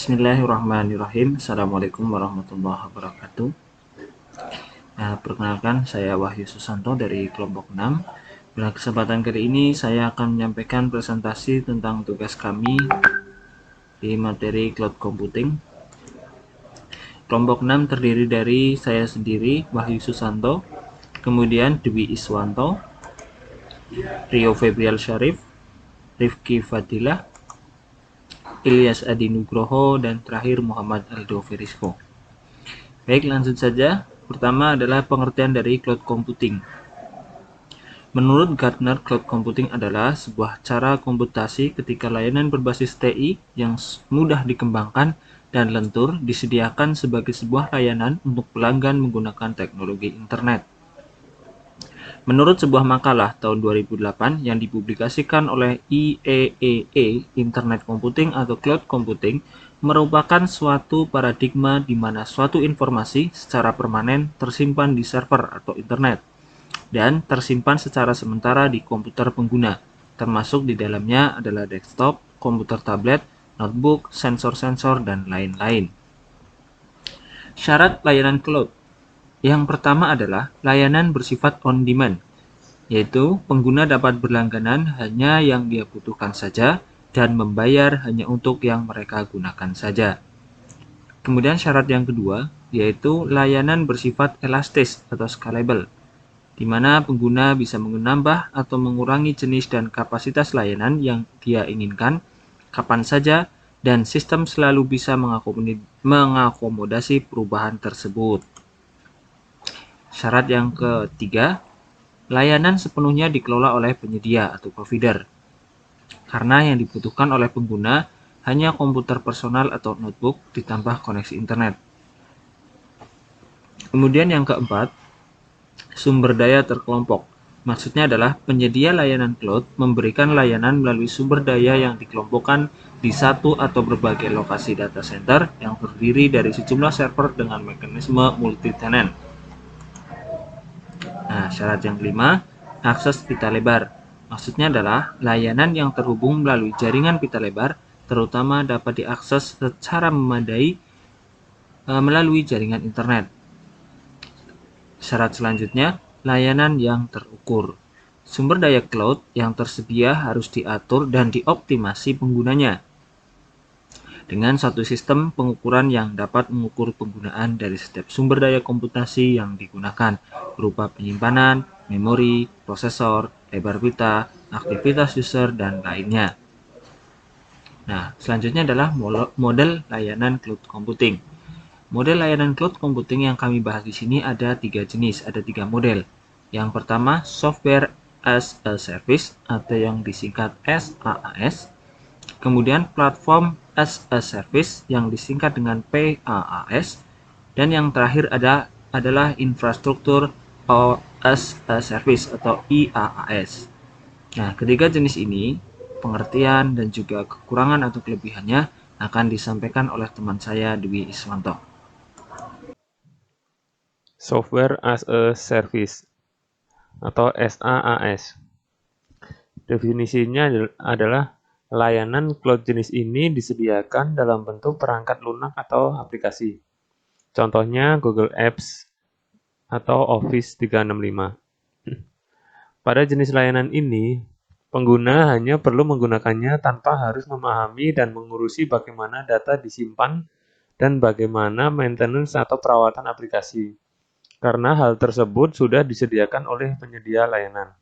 Bismillahirrahmanirrahim. Assalamualaikum warahmatullahi wabarakatuh. Nah, perkenalkan saya Wahyu Susanto dari kelompok 6. Pada kesempatan kali ini saya akan menyampaikan presentasi tentang tugas kami di materi cloud computing. Kelompok 6 terdiri dari saya sendiri, Wahyu Susanto, kemudian Dwi Iswanto, Rio Febrial Syarif, Rifki Fadilah, Ilyas Adi Nugroho, dan terakhir Muhammad Aldo Ferisko. Baik, lanjut saja. Pertama adalah pengertian dari cloud computing. Menurut Gartner, cloud computing adalah sebuah cara komputasi ketika layanan berbasis TI yang mudah dikembangkan dan lentur disediakan sebagai sebuah layanan untuk pelanggan menggunakan teknologi internet. Menurut sebuah makalah tahun 2008 yang dipublikasikan oleh IEEE, Internet Computing atau Cloud Computing merupakan suatu paradigma di mana suatu informasi secara permanen tersimpan di server atau internet dan tersimpan secara sementara di komputer pengguna, termasuk di dalamnya adalah desktop, komputer tablet, notebook, sensor-sensor, dan lain-lain. Syarat layanan cloud. Yang pertama adalah layanan bersifat on-demand, yaitu pengguna dapat berlangganan hanya yang dia butuhkan saja dan membayar hanya untuk yang mereka gunakan saja. Kemudian syarat yang kedua, yaitu layanan bersifat elastis atau scalable, di mana pengguna bisa menambah atau mengurangi jenis dan kapasitas layanan yang dia inginkan kapan saja dan sistem selalu bisa mengakomodasi perubahan tersebut. Syarat yang ketiga, layanan sepenuhnya dikelola oleh penyedia atau provider, karena yang dibutuhkan oleh pengguna hanya komputer personal atau notebook ditambah koneksi internet. Kemudian yang keempat, sumber daya terkelompok. Maksudnya adalah penyedia layanan cloud memberikan layanan melalui sumber daya yang dikelompokkan di satu atau berbagai lokasi data center yang terdiri dari sejumlah server dengan mekanisme multi-tenant. Nah, syarat yang kelima, akses pita lebar. Maksudnya adalah layanan yang terhubung melalui jaringan pita lebar, terutama dapat diakses secara memadai melalui jaringan internet. Syarat selanjutnya, layanan yang terukur. Sumber daya cloud yang tersedia harus diatur dan dioptimasi penggunanya dengan satu sistem pengukuran yang dapat mengukur penggunaan dari setiap sumber daya komputasi yang digunakan, berupa penyimpanan, memori, prosesor, lebar pita, aktivitas user, dan lainnya. Nah, selanjutnya adalah model layanan cloud computing. Model layanan cloud computing yang kami bahas di sini ada 3 jenis, ada 3 model. Yang pertama, software as a service atau yang disingkat SaaS. Kemudian platform as a service yang disingkat dengan PaaS. Dan yang terakhir adalah infrastruktur as a service atau IaaS. Nah, ketiga jenis ini, pengertian dan juga kekurangan atau kelebihannya akan disampaikan oleh teman saya Dwi Iswanto. Software as a Service atau SaaS. Definisinya adalah layanan cloud jenis ini disediakan dalam bentuk perangkat lunak atau aplikasi. Contohnya Google Apps atau Office 365. Pada jenis layanan ini, pengguna hanya perlu menggunakannya tanpa harus memahami dan mengurusi bagaimana data disimpan dan bagaimana maintenance atau perawatan aplikasi, karena hal tersebut sudah disediakan oleh penyedia layanan.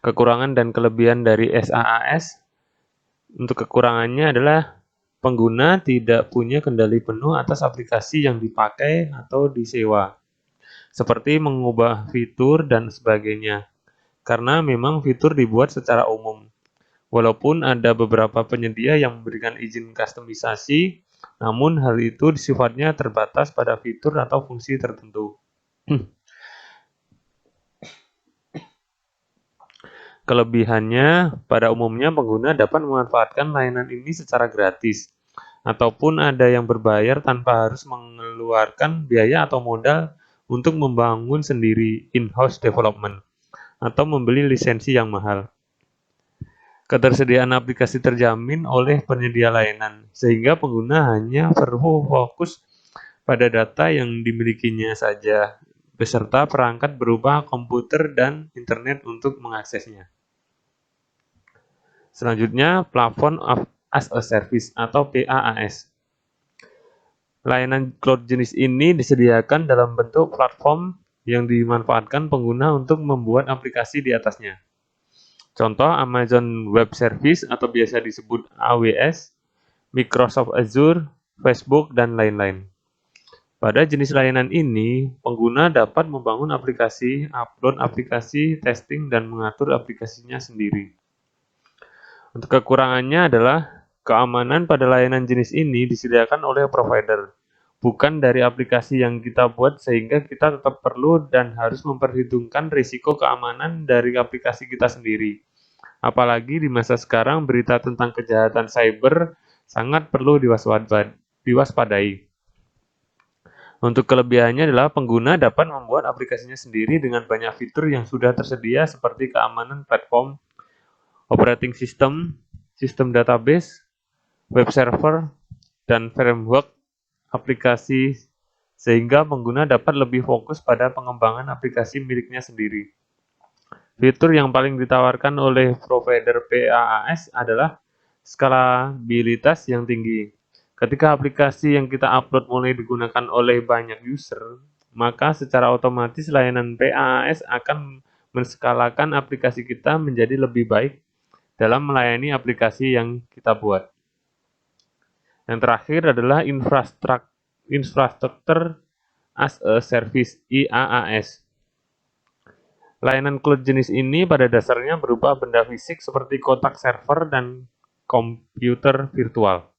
Kekurangan dan kelebihan dari SaaS, untuk kekurangannya adalah pengguna tidak punya kendali penuh atas aplikasi yang dipakai atau disewa, seperti mengubah fitur dan sebagainya, karena memang fitur dibuat secara umum. Walaupun ada beberapa penyedia yang memberikan izin kustomisasi, namun hal itu sifatnya terbatas pada fitur atau fungsi tertentu. Kelebihannya, pada umumnya pengguna dapat memanfaatkan layanan ini secara gratis, ataupun ada yang berbayar tanpa harus mengeluarkan biaya atau modal untuk membangun sendiri in-house development, atau membeli lisensi yang mahal. Ketersediaan aplikasi terjamin oleh penyedia layanan, sehingga pengguna hanya perlu fokus pada data yang dimilikinya saja, beserta perangkat berupa komputer dan internet untuk mengaksesnya. Selanjutnya, Platform as a Service atau PaaS. Layanan cloud jenis ini disediakan dalam bentuk platform yang dimanfaatkan pengguna untuk membuat aplikasi di atasnya. Contoh Amazon Web Service atau biasa disebut AWS, Microsoft Azure, Facebook, dan lain-lain. Pada jenis layanan ini, pengguna dapat membangun aplikasi, upload aplikasi, testing, dan mengatur aplikasinya sendiri. Untuk kekurangannya adalah keamanan pada layanan jenis ini disediakan oleh provider, bukan dari aplikasi yang kita buat, sehingga kita tetap perlu dan harus memperhitungkan risiko keamanan dari aplikasi kita sendiri. Apalagi di masa sekarang berita tentang kejahatan cyber sangat perlu diwaspadai. Untuk kelebihannya adalah pengguna dapat membuat aplikasinya sendiri dengan banyak fitur yang sudah tersedia seperti keamanan platform, operating system, sistem database, web server, dan framework aplikasi sehingga pengguna dapat lebih fokus pada pengembangan aplikasi miliknya sendiri. Fitur yang paling ditawarkan oleh provider PaaS adalah skalabilitas yang tinggi. Ketika aplikasi yang kita upload mulai digunakan oleh banyak user, maka secara otomatis layanan PaaS akan menskalakan aplikasi kita menjadi lebih baik dalam melayani aplikasi yang kita buat. Yang terakhir adalah Infrastructure as a Service IaaS. Layanan cloud jenis ini pada dasarnya berupa benda fisik seperti kotak server dan komputer virtual.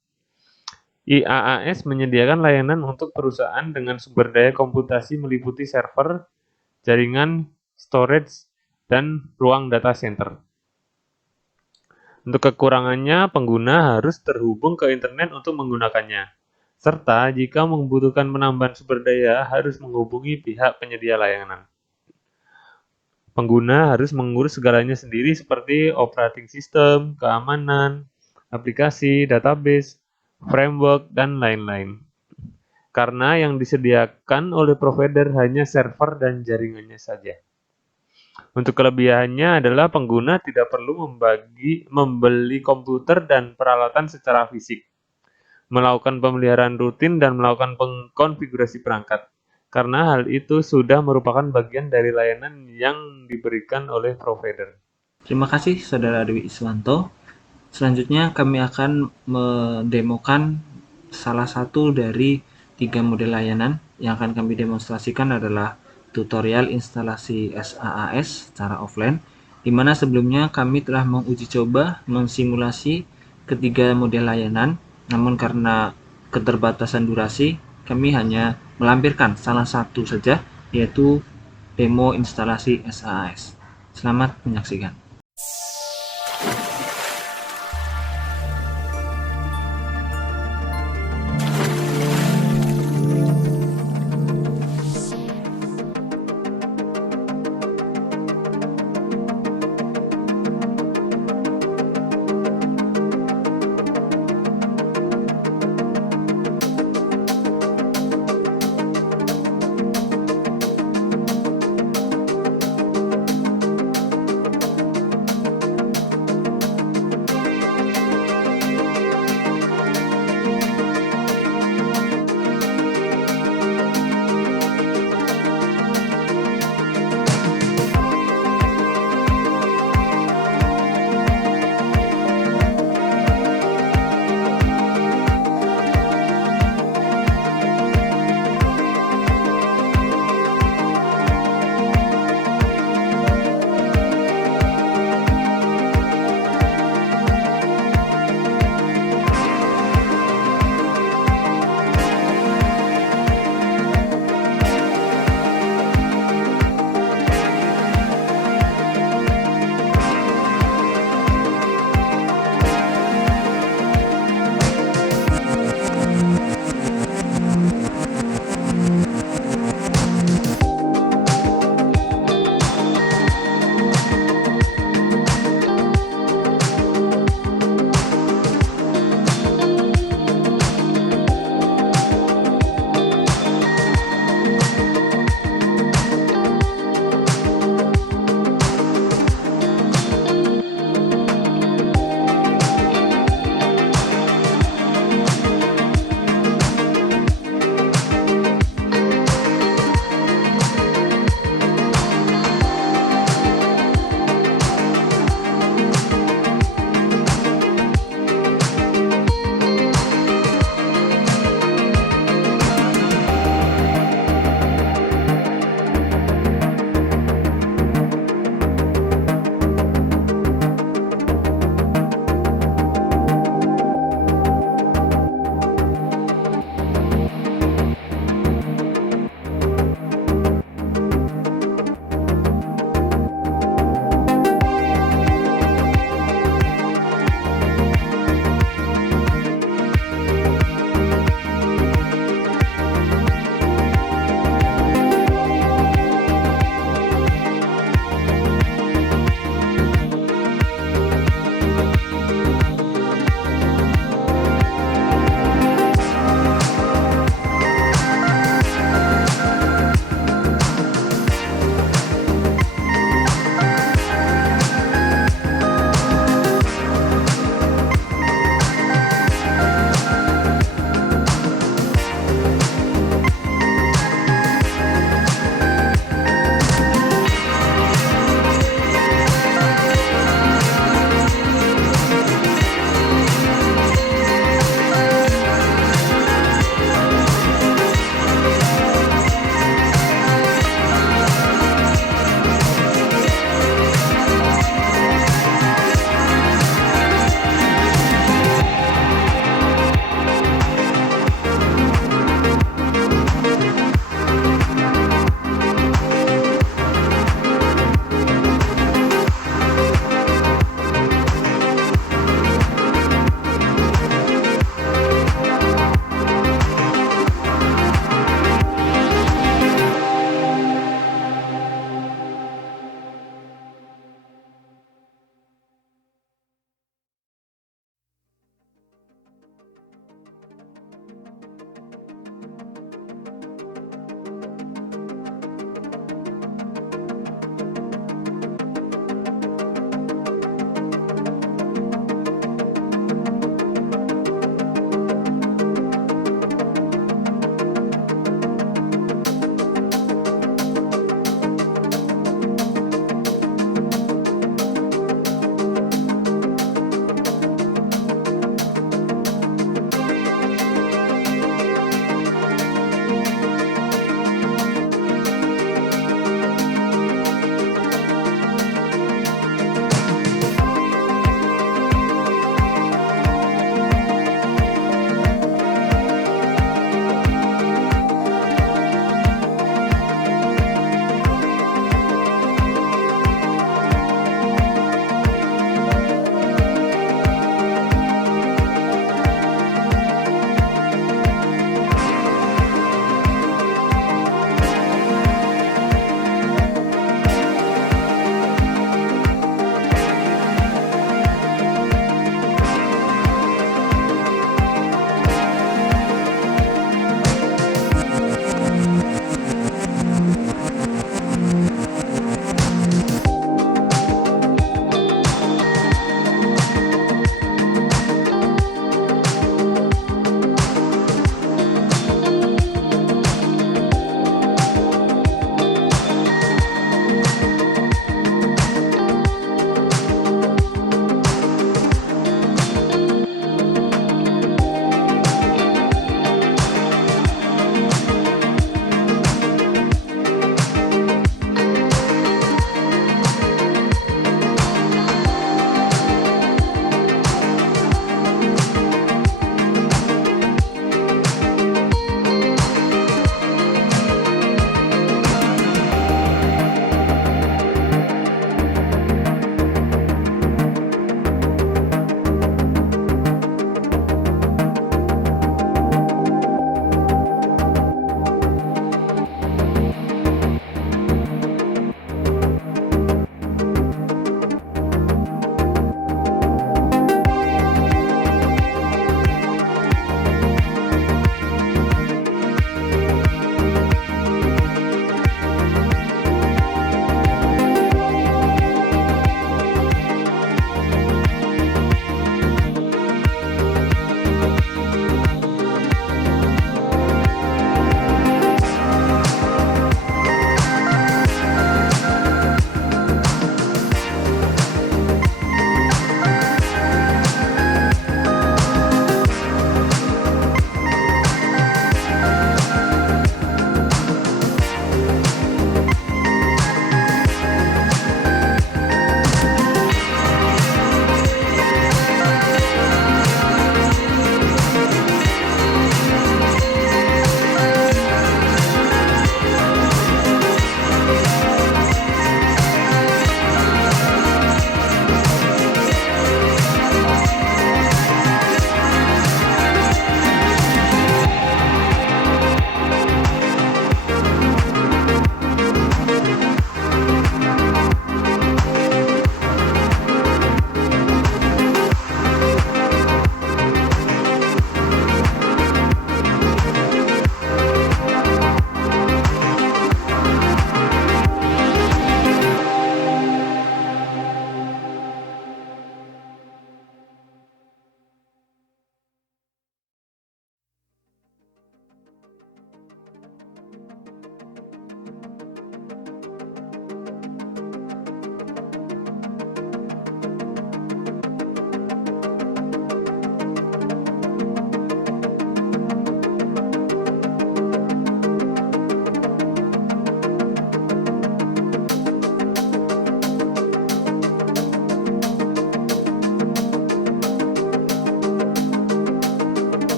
IaaS menyediakan layanan untuk perusahaan dengan sumber daya komputasi meliputi server, jaringan, storage, dan ruang data center. Untuk kekurangannya, pengguna harus terhubung ke internet untuk menggunakannya. Serta jika membutuhkan penambahan sumber daya, harus menghubungi pihak penyedia layanan. Pengguna harus mengurus segalanya sendiri seperti operating system, keamanan, aplikasi, database, framework, dan lain-lain. Karena yang disediakan oleh provider hanya server dan jaringannya saja. Untuk kelebihannya adalah pengguna tidak perlu membeli komputer dan peralatan secara fisik, melakukan pemeliharaan rutin, dan melakukan konfigurasi perangkat. Karena hal itu sudah merupakan bagian dari layanan yang diberikan oleh provider. Terima kasih Saudara Dewi Iswanto. Selanjutnya kami akan mendemokan salah satu dari 3 model layanan. Yang akan kami demonstrasikan adalah tutorial instalasi SaaS secara offline, di mana sebelumnya kami telah menguji coba mensimulasi ketiga model layanan, namun karena keterbatasan durasi, kami hanya melampirkan salah satu saja, yaitu demo instalasi SaaS. Selamat menyaksikan.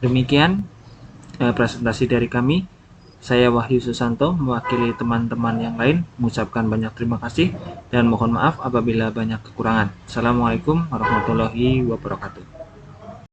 Demikian presentasi dari kami. Saya Wahyu Susanto mewakili teman-teman yang lain mengucapkan banyak terima kasih dan mohon maaf apabila banyak kekurangan. Assalamualaikum warahmatullahi wabarakatuh.